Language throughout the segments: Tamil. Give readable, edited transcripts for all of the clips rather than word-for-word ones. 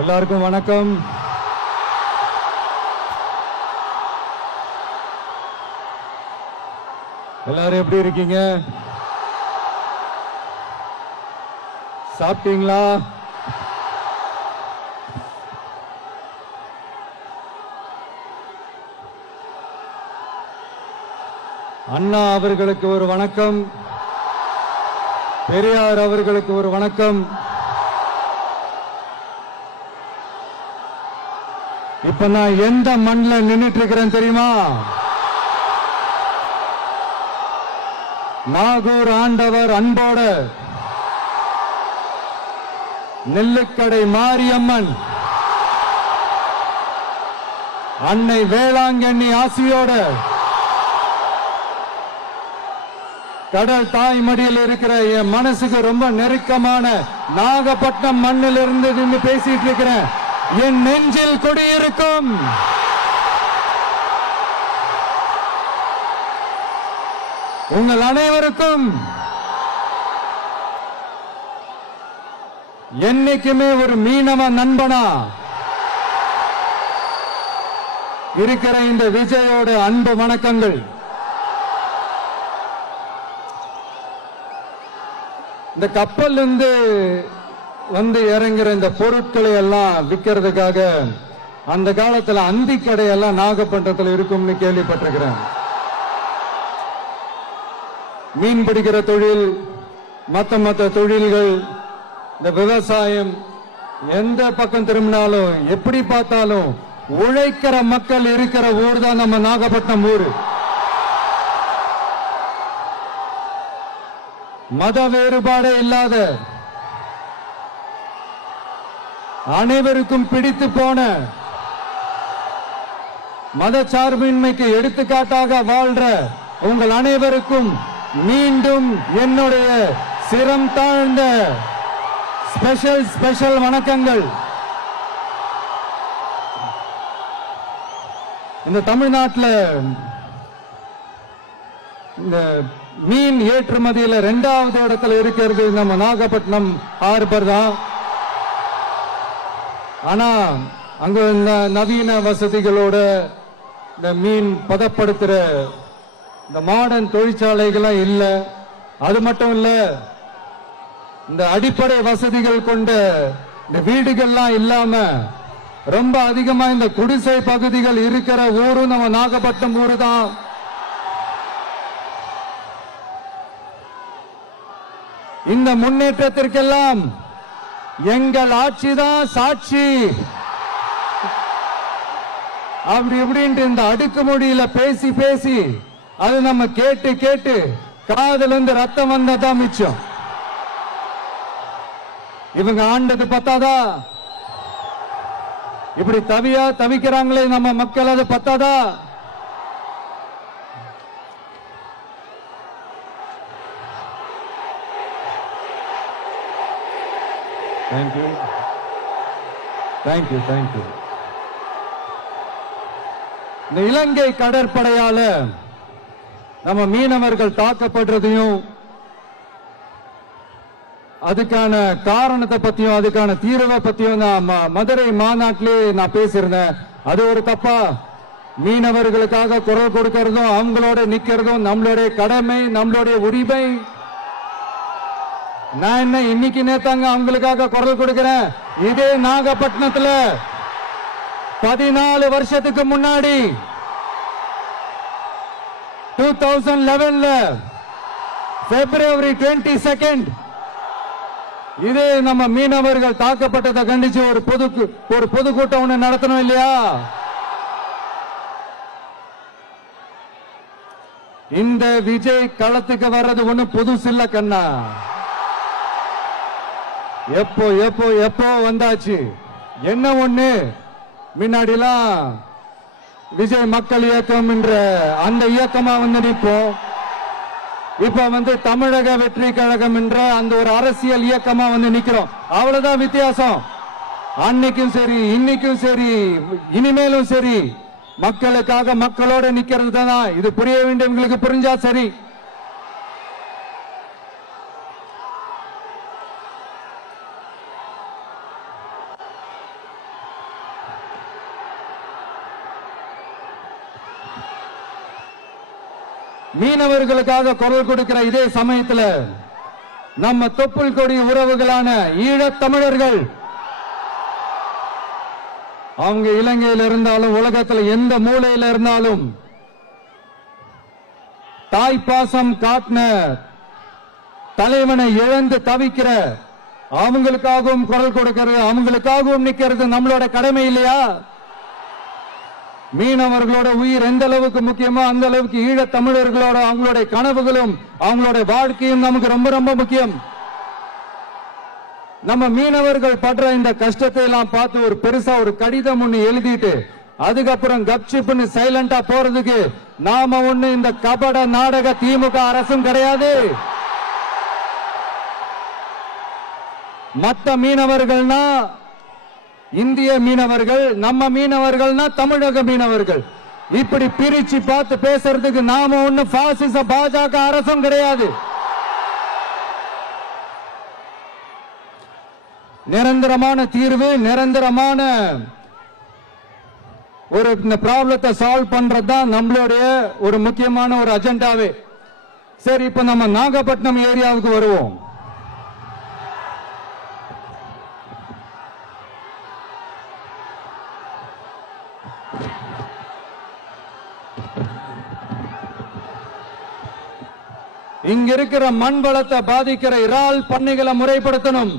எல்லாருக்கும் வணக்கம். எல்லாரும் எப்படி இருக்கீங்க? சாப்பிட்டீங்களா? அண்ணா அவர்களுக்கு ஒரு வணக்கம், பெரியார் அவர்களுக்கு ஒரு வணக்கம். இப்ப நான் எந்த மண்ணில் நின்னுட்டு இருக்கிறேன் தெரியுமா? நாகூர் ஆண்டவர் அன்போட நெல்லுக்கடை மாரியம்மன் அன்னை வேளாங்கண்ணி ஆசியோட கடல் தாய் மடியில் இருக்கிற என் மனசுக்கு ரொம்ப நெருக்கமான நாகப்பட்டினம் மண்ணில் இருந்து நின்று பேசிட்டு இருக்கிறேன். என் நெஞ்சில் குடியிருக்கும் உங்கள் அனைவருக்கும் என்னைக்குமே ஒரு மீனவ நண்பனா இருக்கிற இந்த விஜயோட அன்பு வணக்கங்கள். இந்த கப்பல் இருந்து வந்து இறங்குற இந்த பொருட்களை எல்லாம் விற்கிறதுக்காக அந்த காலத்துல அந்தி கடையெல்லாம் நாகப்பட்டினத்தில் இருக்கும்னு கேள்விப்பட்டிருக்கிறேன். மீன் பிடிக்கிற தொழில், மற்ற தொழில்கள், இந்த விவசாயம், எந்த பக்கம் திரும்பினாலும் எப்படி பார்த்தாலும் உழைக்கிற மக்கள் இருக்கிற ஊர் தான் நம்ம நாகப்பட்டினம் ஊர். மத வேறுபாடே இல்லாத, அனைவருக்கும் பிடித்து போன, மதச்சார்பின்மைக்கு எடுத்துக்காட்டாக வாழ்ற உங்கள் அனைவருக்கும் மீண்டும் என்னுடைய சிரம் தாழ்ந்த ஸ்பெஷல் வணக்கங்கள். இந்த தமிழ்நாட்டில் இந்த மீன் ஏற்றுமதியில் 2வது இடத்துல இருக்கிறது நம்ம நாகப்பட்டினம் ஹார்பர் தான். ஆனா அங்க இந்த நவீன வசதிகளோட இந்த மீன் பதப்படுத்துற இந்த மாடர்ன் தொழிற்சாலைகள் இல்ல. அது மட்டும் இல்ல, இந்த அடிப்படை வசதிகள் கொண்ட இந்த வீடுகள்லாம் இல்லாம ரொம்ப அதிகமா இந்த குடிசை பகுதிகள் இருக்கிற ஊரும் நம்ம நாகப்பட்டினம் ஊரு தான். இந்த முன்னேற்றத்திற்கெல்லாம் எங்கள் ஆட்சிதான் சாட்சி. அப்படி இப்படின்ட்டு இந்த அடுக்குமொழியில பேசி பேசி அது நம்ம கேட்டு கேட்டு காதுல இருந்து ரத்தம் வந்ததான் மிச்சம். இவங்க ஆண்டது பத்தாதா? இப்படி தவிக்கிறாங்களே நம்ம மக்கள், அது பத்தாதா? தேங்க்யூ. இந்த இலங்கை கடற்படையால நம்ம மீனவர்கள் தாக்கப்படுறதையும் அதுக்கான காரணத்தை பத்தியும் அதுக்கான தீர்வை பத்தியும் நான் மதுரை மாநாட்டிலே நான் பேசியிருந்தேன். அது ஒரு தப்பா? மீனவர்களுக்காக குரல் கொடுக்கிறதும் அவங்களோட நிக்கிறதும் நம்மளுடைய கடமை, நம்மளுடைய உரிமை. நான் என்ன இன்னைக்கு நேத்தாங்க அவங்களுக்காக குரல் கொடுக்கிறேன். இதே நாகப்பட்டினத்துல 14 வருஷத்துக்கு முன்னாடி 2011 February 22 இதே நம்ம மீனவர்கள் தாக்கப்பட்டதை கண்டிச்சு ஒரு பொதுக்கூட்டம் ஒண்ணு நடத்தணும் இல்லையா? இந்த விஜய் களத்துக்கு வர்றது ஒண்ணு புதுசு இல்ல கண்ணா. எப்போ வந்தாச்சு. என்ன ஒண்ணு, முன்னாடிலாம் விஜய் மக்கள் இயக்கம் என்ற அந்த இயக்கமா வந்து நிற்போம். இப்ப தமிழக வெற்றி கழகம் என்ற அந்த ஒரு அரசியல் இயக்கமா வந்து நிக்கிறோம். அவ்வளவுதான் வித்தியாசம். அன்னைக்கும் சரி, இன்னைக்கும் சரி, இனிமேலும் சரி, மக்களுக்காக மக்களோட நிக்கிறது தான். இது புரிய வேண்டியவங்களுக்கு புரிஞ்சா சரி. மீனவர்களுக்காக குரல் கொடுக்கிற இதே சமயத்துல நம்ம தொப்புள் கொடி உறவுகளான ஈழத் தமிழர்கள் அவங்க இலங்கையில் இருந்தாலும் உலகத்துல எந்த மூலையில இருந்தாலும் தாய்ப்பாசம் காட்டின தலைவனை இழந்து தவிக்கிற அவங்களுக்காகவும் குரல் கொடுக்கிறது, அவங்களுக்காகவும் நிக்கிறது நம்மளோட கடமை இல்லையா? மீனவர்களோட உயிர் எந்த அளவுக்கு முக்கியமோ அந்த அளவுக்கு ஈழத் தமிழர்களோட அவங்களுடைய கனவுகளும் அவங்களுடைய வாழ்க்கையும் நமக்கு ரொம்ப ரொம்ப முக்கியம். நம்ம மீனவர்கள் படுற இந்த கஷ்டத்தை எல்லாம் பார்த்து ஒரு பெருசா ஒரு கடிதம் ஒண்ணு எழுதிட்டு அதுக்கப்புறம் கப்சிப்னு சைலண்டா போறதுக்கு நாம ஒண்ணு இந்த கபட நாடக திமுக அரசும் கிடையாது. மத்த மீனவர்கள்னா இந்திய மீனவர்கள், நம்ம மீனவர்கள்னா தமிழக மீனவர்கள். இப்படி பிரிச்சு பார்த்து பேசுறதுக்கு நாம ஒண்ணு பாசிச பாஜக அரசும் கிடையாது. நிரந்தரமான தீர்வு, நிரந்தரமான ஒரு இந்த ப்ராப்ளத்தை சால்வ் பண்றதுதான் நம்மளுடைய ஒரு முக்கியமான ஒரு அஜெண்டாவே. சரி, இப்ப நம்ம நாகப்பட்டினம் ஏரியாவுக்கு வருவோம். இங்க இருக்கிற மண் வளத்தை பாதிக்கிற இறால் பண்ணைகளை முறைப்படுத்தணும்.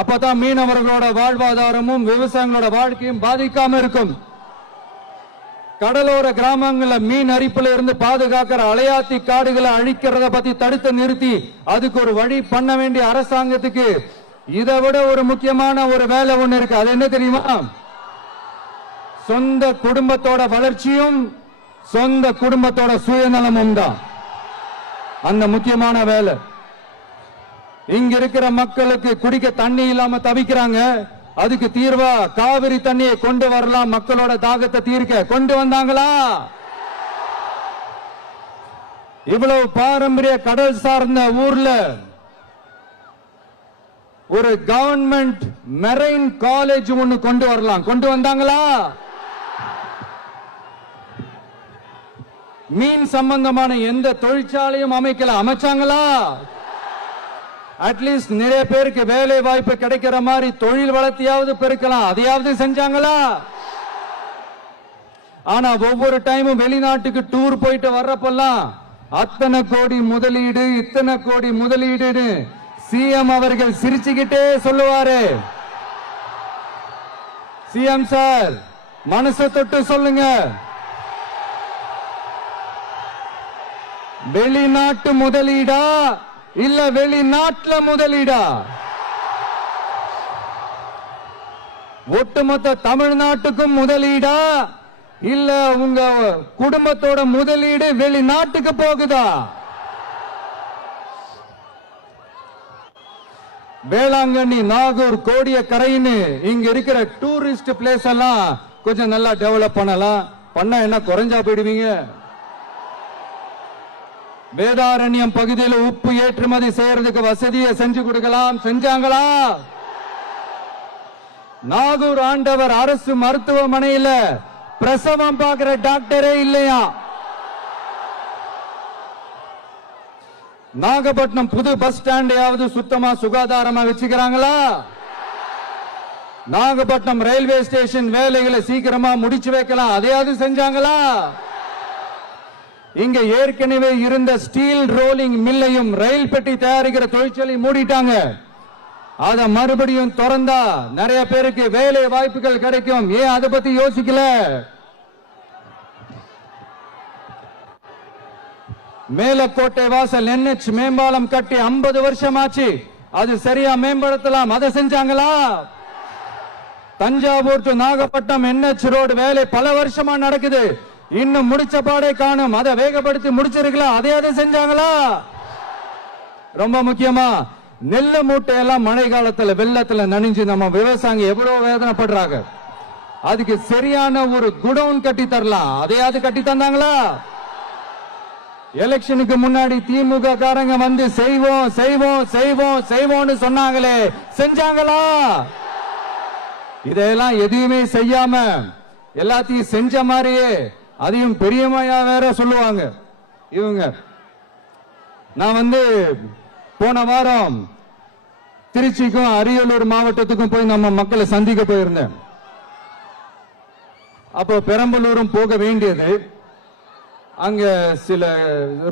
அப்பதான் மீனவர்களோட வாழ்வாதாரமும் விவசாயிகளோட வாழ்க்கையும் பாதிக்காம இருக்கும். கடலோர கிராமங்களில் மீன் அரிப்புல இருந்து பாதுகாக்கிற அலையாத்தி காடுகளை அழிக்கிறத பத்தி தடுத்து நிறுத்தி அதுக்கு ஒரு வழி பண்ண வேண்டிய அரசாங்கத்துக்கு இதை விட ஒரு முக்கியமான ஒரு வேலை ஒண்ணு இருக்கு. அது என்ன தெரியுமா? சொந்த குடும்பத்தோட வளர்ச்சியும் சொந்த குடும்பத்தோட சுயநலமும் தான் அந்த முக்கியமான வேலை. இங்க இருக்கிற மக்களுக்கு குடிக்க தண்ணி இல்லாம தவிக்கிறாங்க. அதுக்கு தீர்வா காவிரி தண்ணியை கொண்டு வரலாம், மக்களோட தாகத்தை தீர்க்க. கொண்டு வந்தாங்களா? இவ்வளவு பாரம்பரிய கடல் சார்ந்த ஊர்ல ஒரு கவர்மெண்ட் மெரைன் காலேஜ் ஒன்னு கொண்டு வரலாம். கொண்டு வந்தாங்களா? மீன் சம்பந்தமான எந்த தொழிற்சாலையும் அமைக்கல. அமைச்சாங்களா? அட்லீஸ்ட் நிறைய பேருக்கு வேலை வாய்ப்பு கிடைக்கிற மாதிரி தொழில் வளர்த்தியாவது பெருக்கலாம். அதையாவது செஞ்சாங்களா? ஆனா ஒவ்வொரு டைமும் வெளிநாட்டுக்கு டூர் போயிட்டு வர்றப்பெல்லாம் அத்தனை கோடி முதலீடு, இத்தனை கோடி முதலீடு சிஎம் அவர்கள் சிரிச்சுக்கிட்டே சொல்லுவாரு. சிஎம் சார், மனசை தொட்டு சொல்லுங்க, வெளிநாட்டு முதலீடா இல்ல வெளிநாட்டுல முதலீடா? ஒட்டுமொத்த தமிழ்நாட்டுக்கும் முதலீடா இல்ல உங்க குடும்பத்தோட முதலீடு வெளிநாட்டுக்கு போகுதா? வேளாங்கண்ணி, நாகூர், கோடியக்கரைன்னு இங்க இருக்கிற டூரிஸ்ட் பிளேஸ் எல்லாம் கொஞ்சம் நல்லா டெவலப் பண்ணலாம். பண்ண என்ன குறைஞ்சா போயிடுவீங்க? வேதாரண்யம் பகுதியில் உப்பு ஏற்றுமதி செய்யறதுக்கு வசதியை செஞ்சு கொடுக்கலாம். செஞ்சாங்களா? நாகூர் ஆண்டவர் அரசு மருத்துவமனையில பிரசவம் பார்க்கிற டாக்டரே இல்லையா? நாகப்பட்டினம் புது பஸ் ஸ்டாண்டையாவது சுத்தமா சுகாதாரமா வச்சுக்கிறாங்களா? நாகப்பட்டினம் ரயில்வே ஸ்டேஷன் வேலைகளை சீக்கிரமா முடிச்சு வைக்கலாம். அதையாவது செஞ்சாங்களா? இங்க ஏற்கனவே இருந்த ஸ்டீல் ரோலிங் மில்லையும் ரயில் பெட்டி தயாரிக்கிற தொழிற்சாலை மூடிட்டாங்க. அத மறுபடியும் திறந்தா நிறைய பேருக்கு வேலை வாய்ப்புகள் கிடைக்கும். ஏன் அதை பத்தி யோசிக்கல? மேலக்கோட்டை வாசல் NH மேம்பாலம் கட்டி 50 வருஷம் ஆச்சு. அது சரியா மேம்படுத்தலாம். அதை செஞ்சாங்களா? Thanjavur to Nagapattinam NH road வேலை பல வருஷமா நடக்குது. இன்னும் முடிச்ச பாடே காணும். அதை வேகப்படுத்தி முடிச்சிருக்கலாம். அதை செஞ்சாங்களா? ரொம்ப முக்கியமா நெல்லு மூட்டையெல்லாம் மழை காலத்துல வெள்ளத்துல நனைஞ்சு நம்ம விவசாயிங்க எவ்வளவு வேதனைப்படுறாங்க. அதுக்கு சரியான ஒரு குடவுன் கட்டி தரலாம். அதையாவது கட்டி தந்தாங்களா? எலெக்ஷனுக்கு முன்னாடி திமுக காரங்க வந்து செய்வோம் செய்வோம் செய்வோம் செய்வோம்னு சொன்னாங்களே, செஞ்சாங்களா? இதெல்லாம் எதுவுமே செய்யாம எல்லாத்தையும் செஞ்ச மாதிரியே அதையும் பெரியமையா வேற சொல்லுவாங்க இவங்க. நான் போன வாரம் திருச்சிக்கும் அரியலூர் மாவட்டத்துக்கும் போய் நம்ம மக்களை சந்திக்க போயிருந்தேன். அப்போ பெரம்பலூரும் போக வேண்டியது. அங்க சில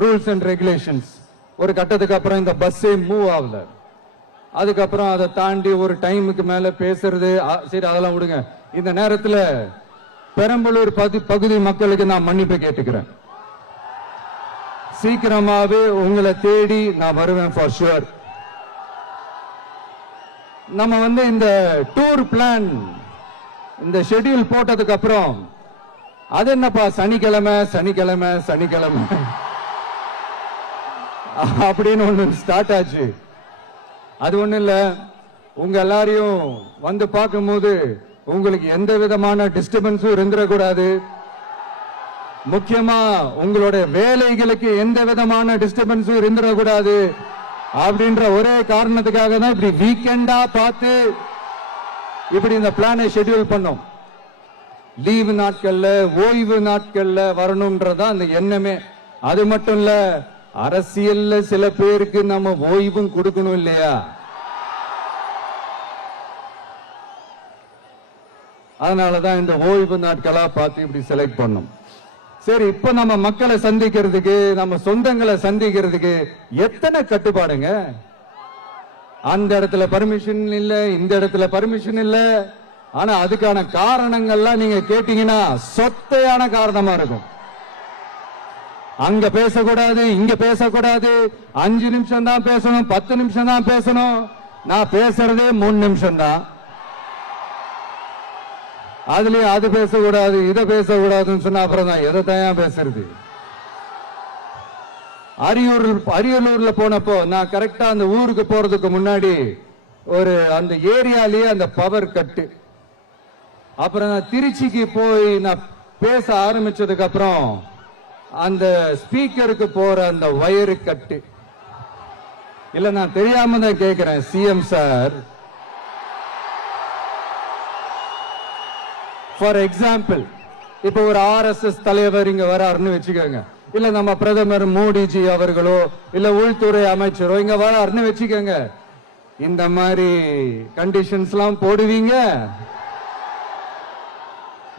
ரூல்ஸ் அண்ட் ரெகுலேஷன்ஸ், ஒரு கட்டத்துக்கு அப்புறம் இந்த பஸ்ஸே மூவ் ஆகல. அதுக்கப்புறம் அதை தாண்டி ஒரு டைமுக்கு மேல பேசுறது, சரி அதெல்லாம் விடுங்க. இந்த நேரத்தில் பெரம்பலூர் பகுதி மக்களுக்கு நான் மன்னிப்பு கேட்டுக்கிறேன். சீக்கிரமாவே உங்களை தேடி நான் வருவேன் ஃபார் ஷுவர். நம்ம இந்த டூர் பிளான், இந்த ஷெட்யூல் போட்டதுக்கு அப்புறம் அது என்னப்பா சனிக்கிழமை சனிக்கிழமை சனிக்கிழமை அப்படின்னு ஒண்ணு ஸ்டார்ட் ஆச்சு. அது ஒண்ணு இல்ல, உங்க எல்லாரையும் பார்க்கும்போது உங்களுக்கு எந்த விதமான டிஸ்டர்பன்ஸும் இருந்துடக்கூடாது. முக்கியமா உங்களோட வேலைகளுக்கு எந்த விதமான டிஸ்டர்பன்ஸும் இருந்துடக்கூடாது அப்படின்ற ஒரே காரணத்துக்காக தான் இப்படி வீக்கெண்டா பார்த்து இப்படி இந்த பிளானை ஷெட்யூல் பண்ணோம். லீவு நாட்கள்ல ஓய்வு நாட்கள்ல வரணும்ன்றதா அந்த எண்ணமே. அது மட்டும் இல்ல, அரசியல்ல சில பேருக்கு நம்ம ஓய்வும் கொடுக்கணும் இல்லையா? அதனாலதான் இந்த ஓய்வு நாட்களா பார்த்து இப்படி செலக்ட் பண்ணோம். சரி, இப்ப நம்ம மக்களை சந்திக்கிறதுக்கு, நம்ம சொந்தங்களை சந்திக்கிறதுக்கு எத்தனை கட்டுப்பாடுங்க. அந்த இடத்துல பர்மிஷன் இல்ல, இந்த இடத்துல பர்மிஷன் இல்ல. ஆனா அதுக்கான காரணங்கள்லாம் நீங்க கேட்டீங்கன்னா சொத்தையான காரணமா இருக்கும். அங்க பேசக்கூடாது, இங்க பேசக்கூடாது, 5 நிமிஷம் தான் பேசணும், 10 நிமிஷம் தான் பேசணும். நான் பேசுறதே 3 நிமிஷம் தான். அதுலயும் அது பேசக்கூடாது, இதை பேசக்கூடாதுன்னு சொன்னா அப்புறம் தான் எதை தான் பேசுறது. அரியலூர்ல போனப்போ நான் கரெக்டா அந்த ஊருக்கு போறதுக்கு முன்னாடி அந்த ஏரியாலேயே அந்த பவர் கட்டு. அப்புறம் நான் திருச்சிக்கு போய் நான் பேச ஆரம்பிச்சதுக்கு அப்புறம் அந்த ஸ்பீக்கருக்கு போற அந்த வயரு கட்டு. இல்ல நான் தெரியாம தான் கேட்கிறேன், சிஎம் சார், ஃபார் எக்ஸாம்பிள் இப்ப ஒரு RSS தலைவர் இங்க வராருன்னு வச்சுக்கோங்க, இல்ல நம்ம பிரதமர் மோடிஜி அவர்களோ இல்ல உள்துறை அமைச்சரோ இங்க வராருன்னு வச்சுக்கோங்க, இந்த மாதிரி கண்டிஷன்ஸ் எல்லாம் போடுவீங்க,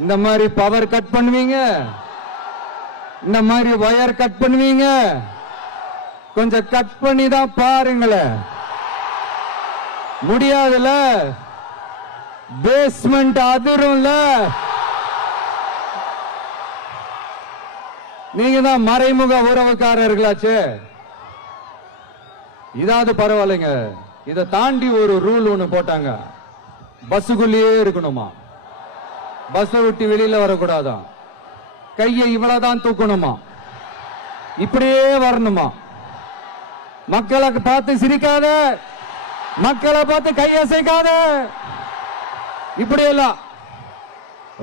இந்த மாதிரி பவர் கட் பண்ணுவீங்க, இந்த மாதிரி வயர் கட் பண்ணுவீங்க. கொஞ்சம் கட் பண்ணி தான் பாருங்களேன். முடியாதுல, பேஸ்மெண்ட் அதிரும்ல. நீங்க தான் மறைமுக உறவுக்காரர்களாச்சு. இதாவது பரவாயில்லைங்க. இதை தாண்டி ஒரு ரூல் ஒண்ணு போட்டாங்க, பஸ்ஸுக்குள்ளேயே இருக்கணுமா, பஸ் விட்டு வெளியில வரக்கூடாதான், கையை இவ்வளவுதான் தூக்கணுமா, இப்படியே வரணுமா, மக்களை பார்த்து சிரிக்காத, மக்களை பார்த்து கையசைக்காத, இப்படி எல்லாம்.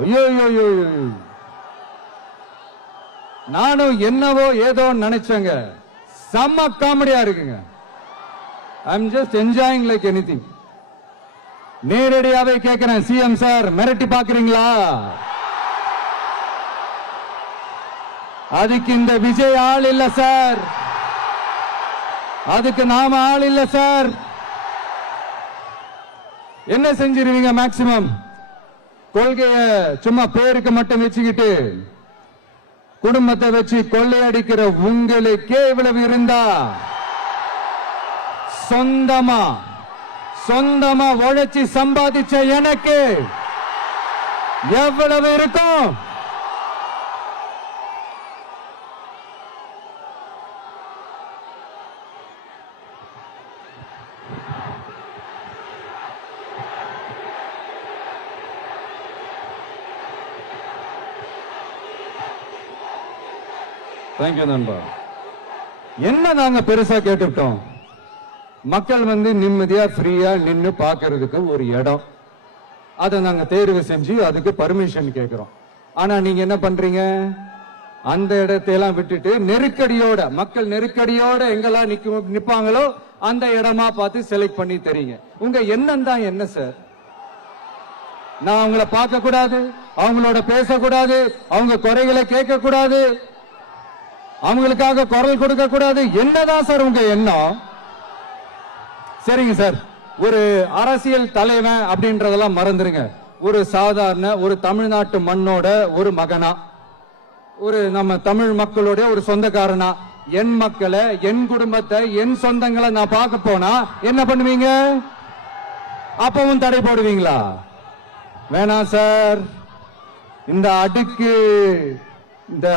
ஐயோ, நானும் என்னவோ ஏதோ நினைச்சேங்க. செம்ம காமெடியா இருக்குங்க. I am just enjoying like anything. நேரடியாவே கேட்கிறேன், சிஎம் சார் மிரட்டி பாக்குறீங்களா? அதுக்கு இந்த விஜய் ஆள் இல்ல சார், அதுக்கு நாம ஆள் இல்ல சார். என்ன செஞ்சிருவீங்க? மேக்சிமம் கொள்கைய சும்மா பேருக்கு மட்டும் வச்சுக்கிட்டு குடும்பத்தை வச்சு கொள்ளையடிக்கிற உங்களுக்கே இவ்வளவு இருந்தா, சொந்தமா உழைச்சி சம்பாதிச்ச எனக்கு எவ்வளவு இருக்கும்? தேங்க்யூ நண்பா. என்ன நாங்க பெருசா கேட்டுட்டோம்? மக்கள் நிம்மதியா ஃப்ரீயா நின்னு பாக்குறதுக்கு ஒரு இடம், அதை நாங்க தேர்வு செஞ்சு அதுக்கு பர்மிஷன் கேட்கிறோம். ஆனா நீங்க என்ன பண்றீங்க? அந்த இடத்தையெல்லாம் விட்டுட்டு நெருக்கடியோட, மக்கள் நெருக்கடியோட எங்கெல்லாம் நிப்பாங்களோ அந்த இடமா பார்த்து செலக்ட் பண்ணி தரீங்க. உங்க எண்ணம் தான் என்ன சார்? நான் உங்களை பார்க்க கூடாது, அவங்களோட பேசக்கூடாது, அவங்க குறைகளை கேட்க கூடாது, அவங்களுக்காக குரல் கொடுக்க கூடாது. என்னதான் சார் உங்க எண்ணம்? சரிங்க சார், ஒரு அரசியல் தலைவன் அப்படின்றதெல்லாம் மறந்துருங்க. ஒரு சாதாரண ஒரு தமிழ்நாட்டு மண்ணோட ஒரு மகனா, ஒரு நம்ம தமிழ் மக்களுடைய ஒரு சொந்தக்காரனா, என் மக்களை, என் குடும்பத்தை, என் சொந்தங்களை நான் பார்க்க போனா என்ன பண்ணுவீங்க? அப்பவும் தடை போடுவீங்களா? வேணாம் சார். இந்த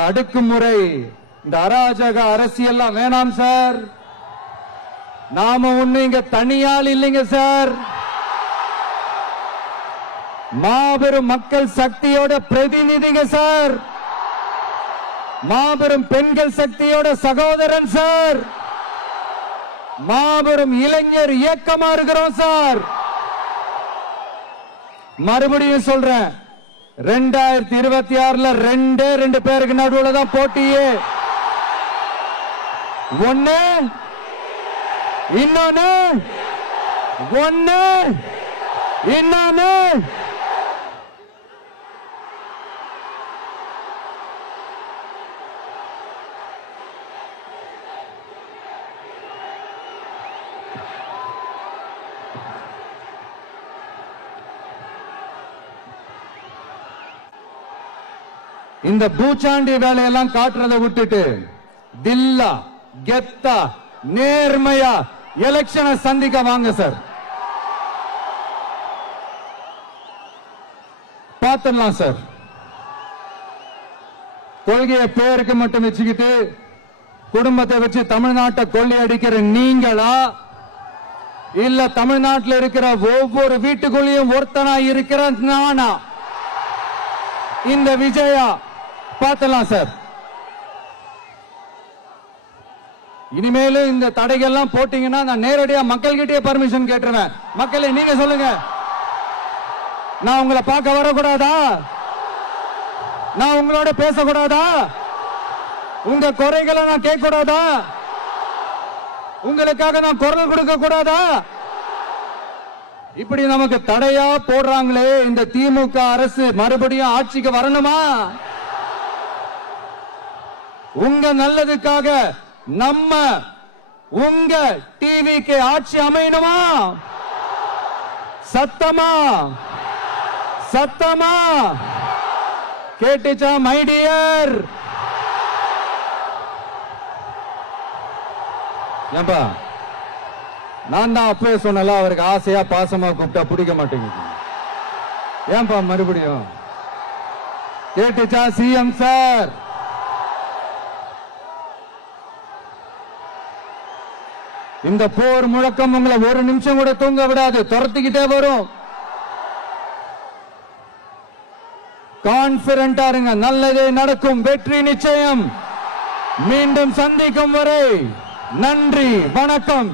அடுக்குமுறை, இந்த அராஜக அரசியல்லாம் வேணாம் சார். நாம ஒண்ணு இங்க தனியால் இல்லைங்க சார், மாபெரும் மக்கள் சக்தியோட பிரதிநிதிங்க சார், மாபெரும் பெண்கள் சக்தியோட சகோதரன் சார், மாபெரும் இளைஞர் இயக்கமா இருக்கிறோம் சார். மறுபடியும் சொல்றேன், 2026 ரெண்டு பேருக்கு நடுவுல தான் போட்டியே. ஒண்ணு இன்னொன்னு, ஒண்ணு இன்னொன்னு. இந்த பூச்சாண்டி வேலையெல்லாம் காட்டுறதை விட்டுட்டு தில்லா கெத்தா நேர்மையா எலெக்ஷனை சந்திக்க வாங்க சார். பார்த்துடலாம் சார். கொள்கையை பேருக்கு மட்டும் வச்சுக்கிட்டு குடும்பத்தை வச்சு தமிழ்நாட்டை கொள்ளையடிக்கிற நீங்களா, இல்ல தமிழ்நாட்டில் இருக்கிற ஒவ்வொரு வீட்டுக்குள்ளேயும் ஒருத்தனா இருக்கிற நானா, இந்த விஜயா? பார்த்துடலாம் சார். இனிமேலும் இந்த தடைகள்லாம் போட்டீங்கன்னா நான் நேரடியா மக்கள்கிட்டயே பர்மிஷன் கேட்டுருவேன். மக்களே நீங்க சொல்லுங்க, நான் உங்களை பார்க்க வரக்கூடாதா? நான் உங்களோட பேசக்கூடாதா? உங்க குறைகளை நான் கேட்க கூடாதா? உங்களுக்காக நான் குரல் கொடுக்க கூடாதா? இப்படி நமக்கு தடையா போடுறாங்களே, இந்த திமுக அரசு மறுபடியும் ஆட்சிக்கு வரணுமா? உங்க நல்லதுக்காக நம்ம உங்க டிவிக்கு ஆட்சி அமையணுமா? சத்தமா சத்தமா கேட்டுச்சா மை டியர்? ஏன்பா, நான் தான் அப்பவே சொன்னல, அவருக்கு ஆசையா பாசமா கூப்பிட்டா பிடிக்க மாட்டேங்குது. ஏன்பா மறுபடியும்? கேட்டுச்சா சிஎம் சார்? இந்த போர் முழக்கம் உங்களை ஒரு நிமிஷம் கூட தூங்க விடாது, துரத்திக்கிட்டே வரும். கான்பிடண்டா இருங்க, நல்லதே நடக்கும், வெற்றி நிச்சயம். மீண்டும் சந்திக்கும் வரை நன்றி, வணக்கம்.